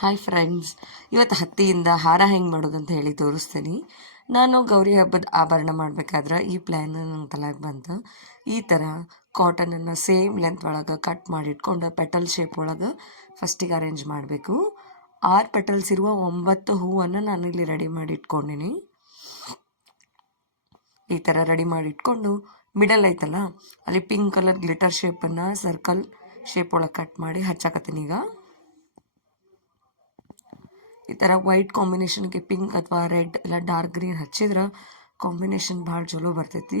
Hi friends, ಇವತ್ತು ಹತ್ತಿಯಿಂದ ಹಾರ ಹೆಂಗೆ ಮಾಡೋದಂತ ಹೇಳಿ ತೋರಿಸ್ತೀನಿ. ನಾನು ಗೌರಿ ಹಬ್ಬದ ಆಭರಣ ಮಾಡಬೇಕಾದ್ರೆ ಈ ಪ್ಲ್ಯಾನ್ ನನ್ನ ತಲೆಗೆ ಬಂತು. ಈ ಥರ ಕಾಟನನ್ನು ಸೇಮ್ ಲೆಂತ್ ಒಳಗೆ ಕಟ್ ಮಾಡಿ ಇಟ್ಕೊಂಡು ಪೆಟಲ್ ಶೇಪ್ ಒಳಗೆ ಫಸ್ಟಿಗೆ ಅರೇಂಜ್ ಮಾಡಬೇಕು. 6 ಪೆಟಲ್ಸ್ ಇರುವ 9 ಹೂವನ್ನು ನಾನು ಇಲ್ಲಿ ರೆಡಿ ಮಾಡಿ ಇಟ್ಕೊಂಡಿನಿ. ಈ ಥರ ರೆಡಿ ಮಾಡಿ ಇಟ್ಕೊಂಡು ಮಿಡಲ್ ಐತಲ್ಲ ಅಲ್ಲಿ ಪಿಂಕ್ ಕಲರ್ ಗ್ಲಿಟರ್ ಶೇಪನ್ನು ಸರ್ಕಲ್ ಶೇಪ್ ಒಳಗೆ ಕಟ್ ಮಾಡಿ ಹಚ್ಚಾಕತ್ತೀನಿ. ಈಗ ಈ ಥರ ವೈಟ್ ಕಾಂಬಿನೇಷನ್ಗೆ ಪಿಂಕ್ ಅಥವಾ ರೆಡ್ ಇಲ್ಲ ಡಾರ್ಕ್ ಗ್ರೀನ್ ಹಚ್ಚಿದ್ರೆ ಕಾಂಬಿನೇಷನ್ ಭಾಳ ಚಲೋ ಬರ್ತೈತಿ.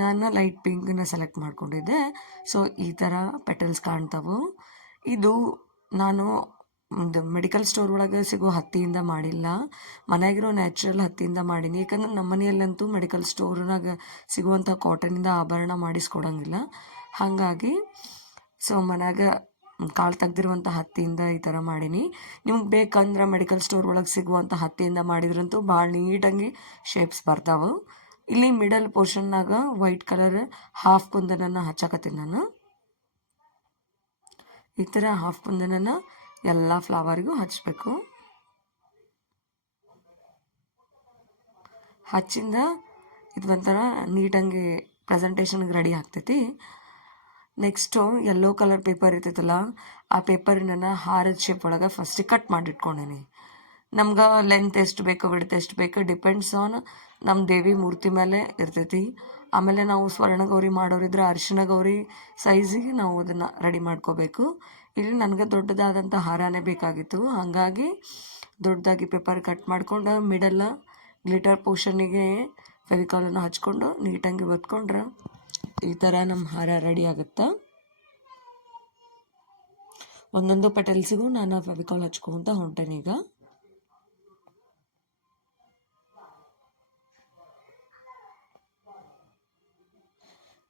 ನಾನು ಲೈಟ್ ಪಿಂಕನ್ನ ಸೆಲೆಕ್ಟ್ ಮಾಡ್ಕೊಂಡಿದ್ದೆ. ಸೊ ಈ ಥರ ಪೆಟಲ್ಸ್ ಕಾಣ್ತಾವೆ. ಇದು ನಾನು ಒಂದು ಮೆಡಿಕಲ್ ಸ್ಟೋರ್ ಒಳಗೆ ಸಿಗೋ ಹತ್ತಿಯಿಂದ ಮಾಡಿಲ್ಲ, ಮನೆಯಾಗಿರೋ ನ್ಯಾಚುರಲ್ ಹತ್ತಿಯಿಂದ ಮಾಡೀನಿ. ಯಾಕಂದ್ರೆ ನಮ್ಮ ಮನೆಯಲ್ಲಂತೂ ಮೆಡಿಕಲ್ ಸ್ಟೋರ್ನಾಗ ಸಿಗುವಂಥ ಕಾಟನಿಂದ ಆಭರಣ ಮಾಡಿಸ್ಕೊಡಂಗಿಲ್ಲ. ಹಾಗಾಗಿ ಸೊ ಮನ್ಯಾಗ ಕಾಳು ತೆಗ್ದಿರುವಂಥ ಹತ್ತಿಯಿಂದ ಈ ಥರ ಮಾಡೀನಿ. ನಿಮ್ಗೆ ಬೇಕಂದ್ರೆ ಮೆಡಿಕಲ್ ಸ್ಟೋರ್ ಒಳಗೆ ಸಿಗುವಂಥ ಹತ್ತಿಯಿಂದ ಮಾಡಿದ್ರಂತೂ ಭಾಳ ನೀಟಾಗಿ ಶೇಪ್ಸ್ ಬರ್ತಾವೆ. ಇಲ್ಲಿ ಮಿಡಲ್ ಪೋರ್ಷನ್ನಾಗ ವೈಟ್ ಕಲರ್ ಹಾಫ್ ಕುಂದನನ್ನು ಹಚ್ಚಾಕತ್ತೀನಿ ನಾನು. ಈ ಥರ ಹಾಫ್ ಕುಂದನನ್ನು ಎಲ್ಲ ಫ್ಲವರಿಗೂ ಹಚ್ಚಬೇಕು. ಹಚ್ಚಿಂದ ಇದು ಒಂಥರ ನೀಟಾಗಿ ಪ್ರೆಸೆಂಟೇಷನ್ಗೆ ರೆಡಿ ಆಗ್ತೈತಿ. ನೆಕ್ಸ್ಟು ಯೆಲ್ಲೋ ಕಲರ್ ಪೇಪರ್ ಇರ್ತೈತಲ್ಲ, ಆ ಪೇಪರನ್ನ ಹಾರದ ಶೇಪ್ ಒಳಗೆ ಫಸ್ಟಿಗೆ ಕಟ್ ಮಾಡಿ ಇಟ್ಕೊಂಡೇನಿ. ನಮ್ಗೆ ಲೆಂತ್ ಎಷ್ಟು ಬೇಕು ವಿಡ್ತ್ ಎಷ್ಟು ಬೇಕು ಡಿಪೆಂಡ್ಸ್ ಆನ್ ನಮ್ಮ ದೇವಿ ಮೂರ್ತಿ ಮೇಲೆ ಇರ್ತೈತಿ. ಆಮೇಲೆ ನಾವು ಸ್ವರ್ಣ ಗೌರಿ ಮಾಡೋರಿದ್ರೆ ಅರಿಶಿಣ ಗೌರಿ ಸೈಜಿಗೆ ನಾವು ಅದನ್ನು ರೆಡಿ ಮಾಡ್ಕೋಬೇಕು. ಇಲ್ಲಿ ನನಗೆ ದೊಡ್ಡದಾದಂಥ ಹಾರನೇ ಬೇಕಾಗಿತ್ತು. ಹಾಗಾಗಿ ದೊಡ್ಡದಾಗಿ ಪೇಪರ್ ಕಟ್ ಮಾಡ್ಕೊಂಡು ಮಿಡಲ್ ಗ್ಲಿಟರ್ ಪೋರ್ಷನಿಗೆ ಫೆವಿಕಾಲನ್ನು ಹಚ್ಕೊಂಡು ನೀಟಾಗಿ ಒತ್ಕೊಂಡ್ರೆ ಈ ಥರ ನಮ್ಮ ಹಾರ ರೆಡಿ ಆಗುತ್ತೆ. ಒಂದೊಂದು ಪೆಟಲ್ಸಿಗೂ ನಾನು ಫೆವಿಕಾಲ್ ಹಚ್ಕೊಂತ ಹೊಂಟೇನೆ. ಈಗ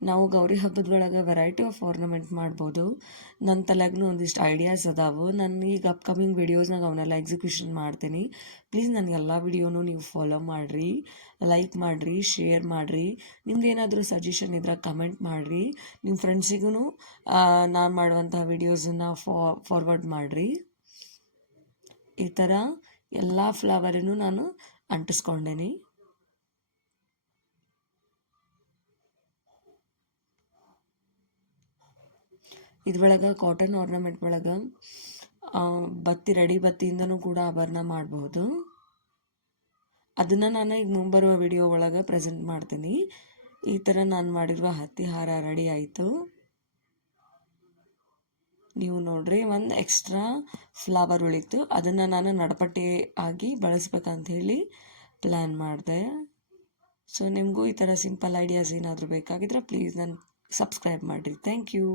ನಾವು ಗೌರಿ ಹಬ್ಬದೊಳಗೆ ವೆರೈಟಿ ಆಫ್ ಆರ್ನಮೆಂಟ್ ಮಾಡ್ಬೋದು. ನನ್ನ ತಲೆಗೂ ಒಂದಿಷ್ಟು ಐಡಿಯಾಸ್ ಅದಾವೆ. ನಾನು ಈಗ ಅಪ್ಕಮಿಂಗ್ ವಿಡಿಯೋಸ್ನಾಗ ಅವನ್ನೆಲ್ಲ ಎಕ್ಸಿಕ್ಯೂಷನ್ ಮಾಡ್ತೀನಿ. ಪ್ಲೀಸ್ ನನ್ನ ಎಲ್ಲ ವಿಡಿಯೋನು ನೀವು ಫಾಲೋ ಮಾಡಿರಿ, ಲೈಕ್ ಮಾಡಿರಿ, ಶೇರ್ ಮಾಡಿರಿ. ನಿಮ್ದು ಏನಾದರೂ ಸಜೆಷನ್ ಇದ್ರೆ ಕಮೆಂಟ್ ಮಾಡಿರಿ. ನಿಮ್ಮ ಫ್ರೆಂಡ್ಸಿಗೂ ನಾನು ಮಾಡುವಂಥ ವಿಡಿಯೋಸನ್ನು ಫಾರ್ವರ್ಡ್ ಮಾಡಿರಿ. ಈ ಥರ ಎಲ್ಲ ಫ್ಲವರನ್ನು ನಾನು ಅಂಟಿಸ್ಕೊಂಡೇನಿ. ಇದ್ರೊಳಗೆ ಕಾಟನ್ ಆರ್ನಮೆಂಟ್ ಒಳಗೆ ಬತ್ತಿ ರೆಡಿ ಬತ್ತಿಯಿಂದನೂ ಕೂಡ ಆಭರಣ ಮಾಡಬಹುದು. ಅದನ್ನು ನಾನು ಈಗ ಮುಂಬರುವ ವಿಡಿಯೋ ಒಳಗೆ ಪ್ರೆಸೆಂಟ್ ಮಾಡ್ತೀನಿ. ಈ ಥರ ನಾನು ಮಾಡಿರುವ ಹತ್ತಿ ಹಾರ ರೆಡಿ ಆಯಿತು. ನೀವು ನೋಡ್ರಿ, ಒಂದು ಎಕ್ಸ್ಟ್ರಾ ಫ್ಲವರ್ ಉಳಿತು, ಅದನ್ನು ನಾನು ನಡಪಟ್ಟಿ ಆಗಿ ಬಳಸ್ಬೇಕಂತ ಹೇಳಿ ಪ್ಲ್ಯಾನ್ ಮಾಡಿದೆ. ಸೊ ನಿಮಗೂ ಈ ಥರ ಸಿಂಪಲ್ ಐಡಿಯಾಸ್ ಏನಾದರೂ ಬೇಕಾಗಿದ್ರೆ ಪ್ಲೀಸ್ ನಾನು ಸಬ್ಸ್ಕ್ರೈಬ್ ಮಾಡಿರಿ. Thank you.